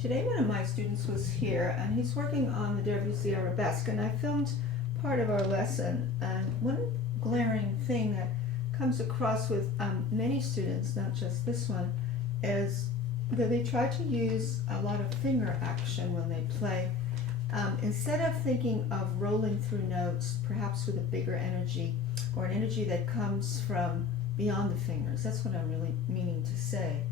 Today one of my students was here and he's working on the Debussy Arabesque, and I filmed part of our lesson, and one glaring thing that comes across with many students, not just this one, is that they try to use a lot of finger action when they play. Instead of thinking of rolling through notes, perhaps with a bigger energy, or an energy that comes from beyond the fingers. That's what I'm really meaning to say.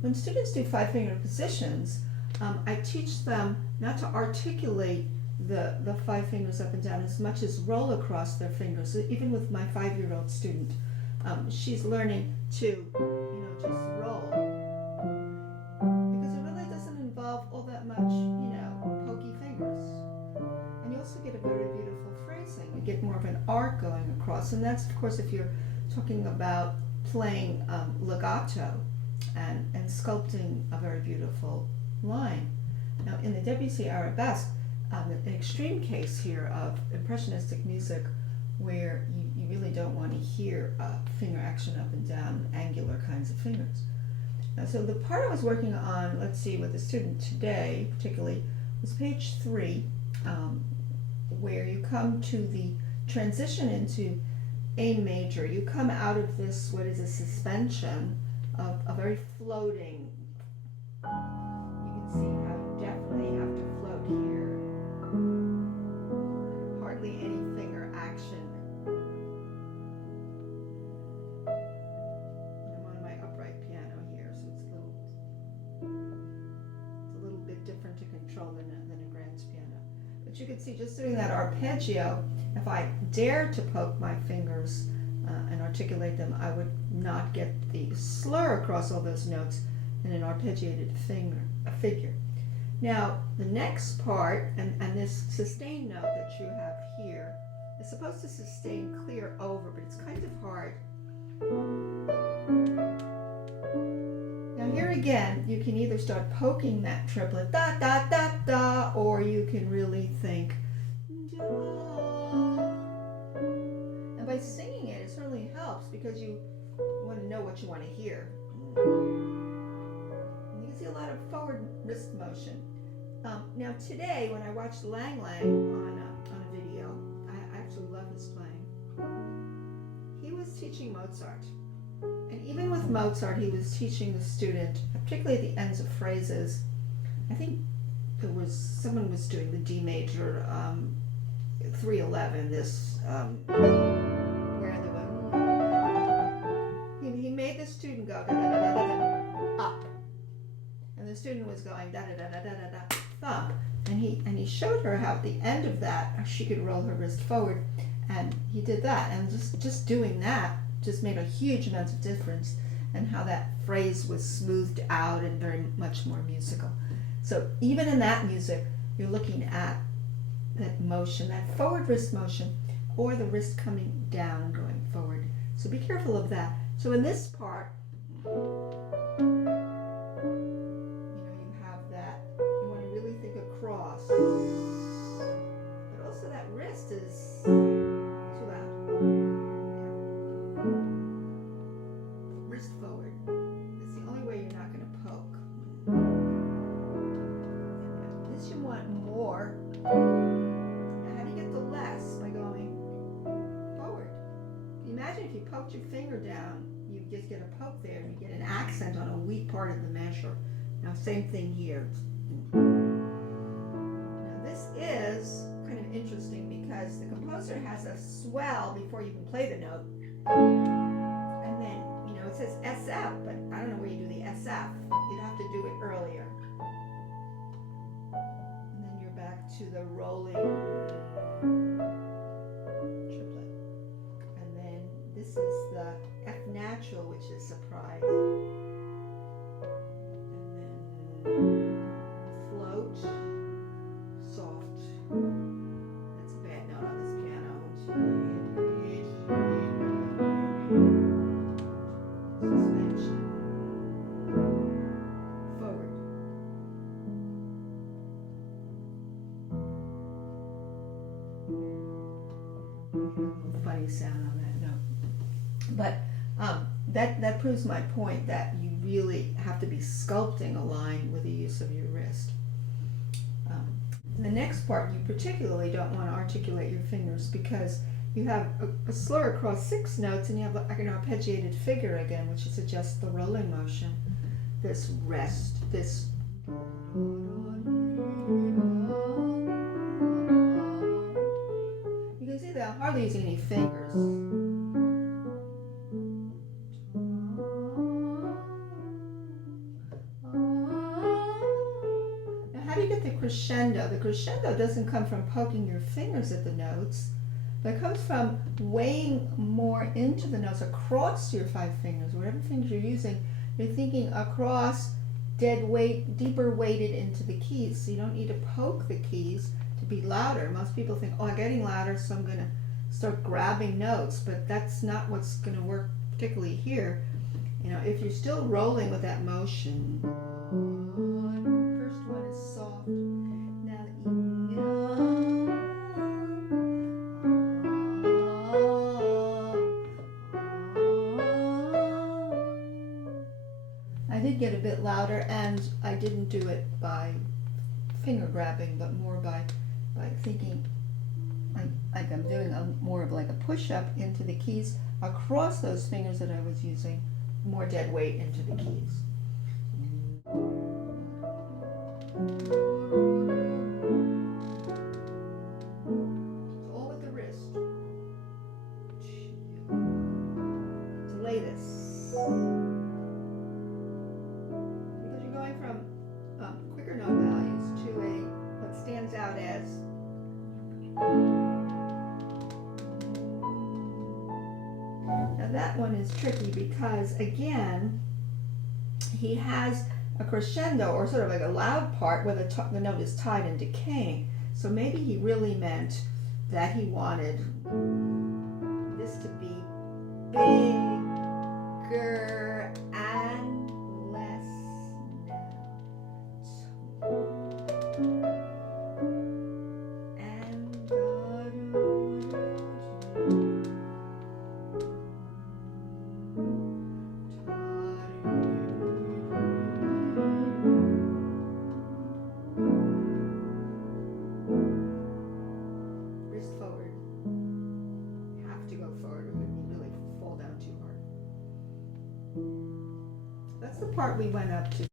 When students do five-finger positions, I teach them not to articulate the five fingers up and down as much as roll across their fingers. Even with my 5-year-old student, she's learning to, just roll. Because it really doesn't involve all that much, pokey fingers. And you also get a very beautiful phrasing. You get more of an arc going across. And that's, of course, if you're talking about playing legato and sculpting a very beautiful line. Now, in the Debussy Arabesque, an extreme case here of impressionistic music where you really don't want to hear finger action up and down, angular kinds of fingers. So the part I was working on, let's see, with the student today particularly, was page 3, where you come to the transition into A major. You come out of this, what is a suspension of a very floating. You can see how you definitely have to float here. Hardly any finger action. I'm on my upright piano here, so it's a little bit different to control than a grand piano. But you can see just doing that arpeggio, if I dared to poke my fingers and articulate them, I would not get the slur across all those notes in an arpeggiated figure. Now, the next part, and this sustained note that you have here, is supposed to sustain clear over, but it's kind of hard. Now here again, you can either start poking that triplet, da, da, da, da, or you can really think, da. And by singing it, it certainly helps because you want to know what you want to hear. You can see a lot of forward wrist motion. Now today, when I watched Lang Lang on a video, I actually love his playing. He was teaching Mozart. And even with Mozart, he was teaching the student, particularly at the ends of phrases. I think someone was doing the D major 311, this where he made the student go da da da da da up, and the student was going da da da da da da da thump, and he showed her how at the end of that she could roll her wrist forward, and he did that, and just doing that just made a huge amount of difference, and how that phrase was smoothed out and very much more musical. So even in that music, you're looking at that motion, that forward wrist motion, or the wrist coming down and going forward. So be careful of that. So in this part, you have that, you want to really think across, but also that wrist is too loud. Wrist forward. That's the only way you're not going to poke. This you want more. Now how do you get the less? By going forward. Imagine if you poked your finger down, you just get a poke there and you get an accent on a weak part of the measure. Now same thing here. Now this is kind of interesting because the composer has a swell before you can play the note. And then, it says SF, but I don't know where you do the SF. You'd have to do it earlier. And then you're back to the rolling triplet. And then this is the F natural, which is surprise. And then float, soft. That's a bad note on this piano. Suspension. Forward. Funny sound on that note. But that proves my point that you really have to be sculpting a line with the use of your wrist. part, you particularly don't want to articulate your fingers because you have a slur across 6 notes and you have like an arpeggiated figure again, which suggests the rolling motion. This rest, this. You can see that I'm hardly using any fingers. How do you get the crescendo? The crescendo doesn't come from poking your fingers at the notes, but it comes from weighing more into the notes across your 5 fingers. Whatever fingers you're using, you're thinking across, dead weight, deeper weighted into the keys. So you don't need to poke the keys to be louder. Most people think, oh, I'm getting louder, so I'm going to start grabbing notes, but that's not what's going to work particularly here. You know, if you're still rolling with that motion. First one is soft. Now I did get a bit louder, and I didn't do it by finger grabbing, but more by thinking like I'm doing more of like a push-up into the keys across those fingers that I was using, more dead weight into the keys. So all with the wrist. Delay this. Because you're going from quicker note values to what stands out as now that one is tricky because again he has a crescendo or sort of like a loud part where the note is tied and decaying. So maybe he really meant that he wanted this to be bigger and less notes. Wrist forward. You have to go forward or you really fall down too hard. That's the part we went up to.